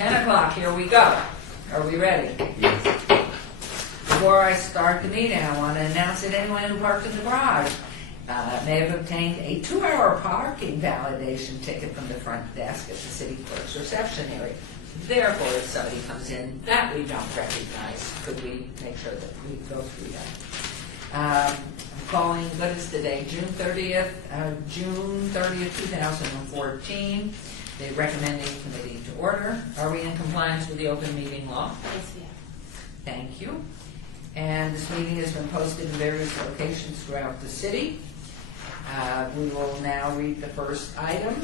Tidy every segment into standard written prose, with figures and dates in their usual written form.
10 o'clock, here we go. Are we ready? Yes. Before I start the meeting, I want to announce that anyone who parked in the garage may have obtained a 2-hour parking validation ticket from the front desk at the city clerk's reception area. Therefore, if somebody comes in that we don't recognize, could we make sure that we go through that? I'm calling, what is today, June 30th, 2014. The recommending committee to order. Are we in compliance with the open meeting law? Yes, we are. Thank you. And this meeting has been posted in various locations throughout the city. We will now read the first item.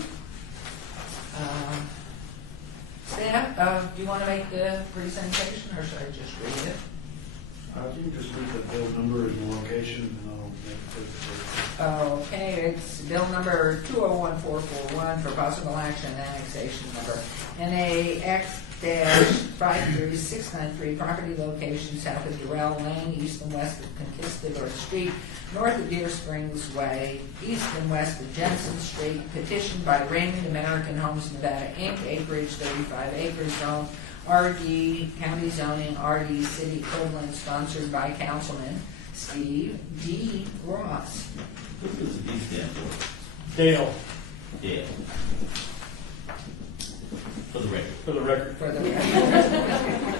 Staff, do you want to make the presentation, or should I just read it? You can just read the bill number and the location, and I'll make the presentation. Okay, it's bill number 201441 for possible action and annexation number NAX-53693, property location south of Durrell Lane, east and west of Conquistador Street, north of Deer Springs Way, east and west of Jensen Street, petitioned by Raymond American Homes Nevada, Inc., acreage 35 acres, zone RD, county zoning, RD, city equivalent, sponsored by Councilman Steve D. Ross. What does the D stand for? Dale, Dale. For the record. for the record. For the record.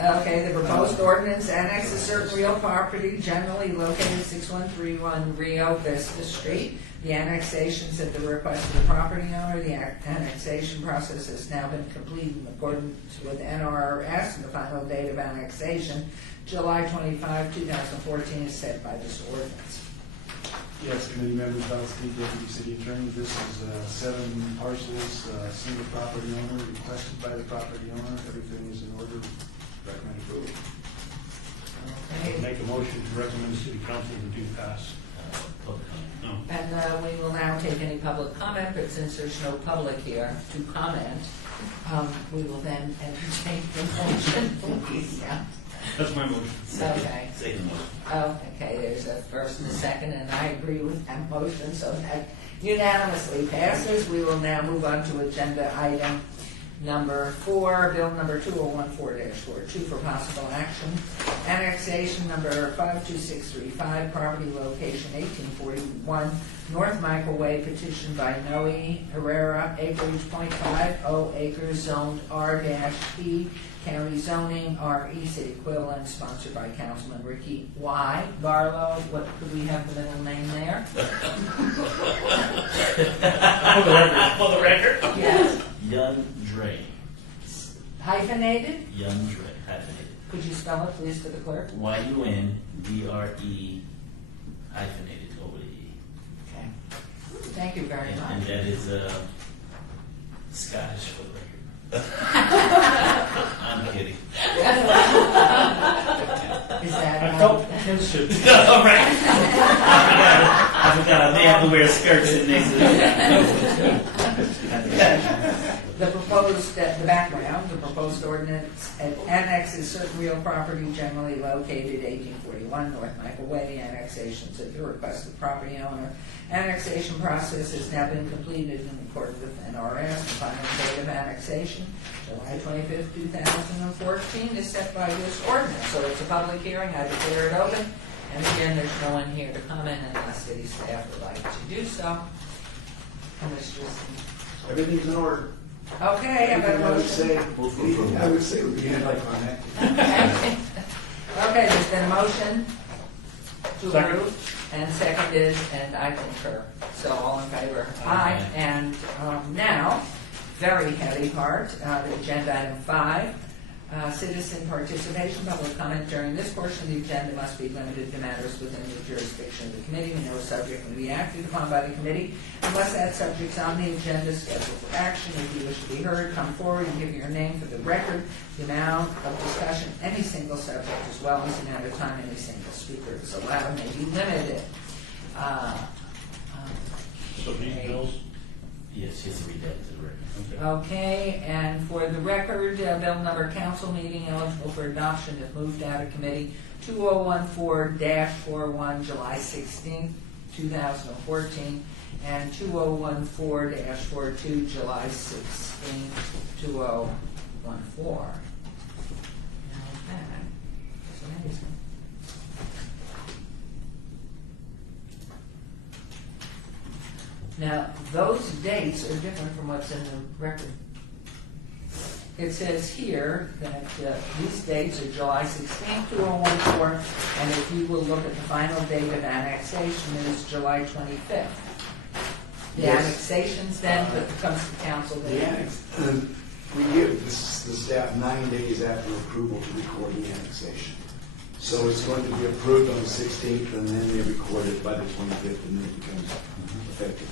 Okay, the proposed ordinance annexes certain real property generally located 6131 Rio Vista Street. The annexations at the request of the property owner. The annexation process has now been completed in accordance with NRS, and the final date of annexation, July 25, 2014, is set by this ordinance. Yes, committee members, Val Steve, Deputy City Attorney. This is 7 parcels, single property owner, requested by the property owner. Everything is in order. Recommend approval. Okay. Make a motion to recommend the city council to do pass. Public comment. No. And we will now take any public comment, but since there's no public here to comment, we will then entertain the motion, please. Yeah. That's my motion. Okay. Second motion. Oh, okay, there's a first and a second, and I agree with that motion, so that unanimously passes. We will now move on to agenda item number 4, bill number 2014-42 for possible action. Annexation number 52635, property location 1841 North Michael Way, petitioned by Noe Herrera, acreage .50 acres, zoned R-P, county zoning, RE, city equivalent, sponsored by Councilman Ricky Y. Barlow. What could we have the middle name there? For the record. Yes. Young Dre. Hyphenated? Young Dre. Hyphenated. Could you spell it, please, for the clerk? YUNDRE hyphenated over the E. Okay. Thank you very And much. that is Scottish for the record. I'm kidding. Is that I felt kinship. All right. I forgot I may have to wear skirts in these. the proposed, the background, the proposed ordinance annexes certain real property generally located 1841 North Michael Way, annexations at the request of the property owner. Annexation process has now been completed in accordance with NRS. The final date of annexation, July 25th, 2014, is set by this ordinance. So it's a public hearing. I declare it open. And again, there's no one here to comment unless city staff would like to do so. Everything's in order. Okay, I got a motion. I would say we begin like on that. Okay, there's been a motion to Second. approve, and seconded, and I concur. So all in favor? Aye. And now, very heavy part, the agenda item 5. Citizen participation, public comment during this portion of the agenda must be limited to matters within the jurisdiction of the committee. We know a subject will be acted upon by the committee unless that subject's on the agenda scheduled for action. If you wish to be heard, come forward and give your name for the record, the amount of discussion, any single subject, as well as the amount of time any single speaker is allowed may be limited. So these bills, Yes, just read that to the record. Okay, and for the record, bill number council meeting eligible for adoption if moved out of committee 2014-41, July 16, 2014. and 2014-42, July 16, 2014. Okay. That's amazing. Now, those dates are different from what's in the record. It says here that these dates are July 16, 2014, and if you will look at the final date of annexation, it is July 25th. The Yes. annexations then becomes the council The date. annex, we give the staff 9 days after approval to record the annexation. So it's going to be approved on the 16th, and then they record it by the 25th, and then it becomes effective.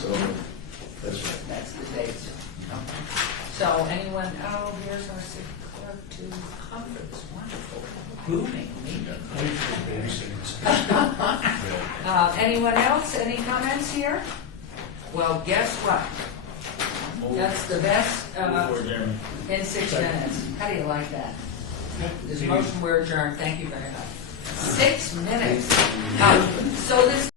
So, that's right. That's the date. Okay. So anyone, oh, here's our city clerk to cover this wonderful booming meeting. Thanks for babysitting. Anyone else? Any comments here? Well, guess what? That's the best Before adjournment. in 6 minutes. How do you like that? This motion, we're adjourned. Thank you very much. 6 minutes. So this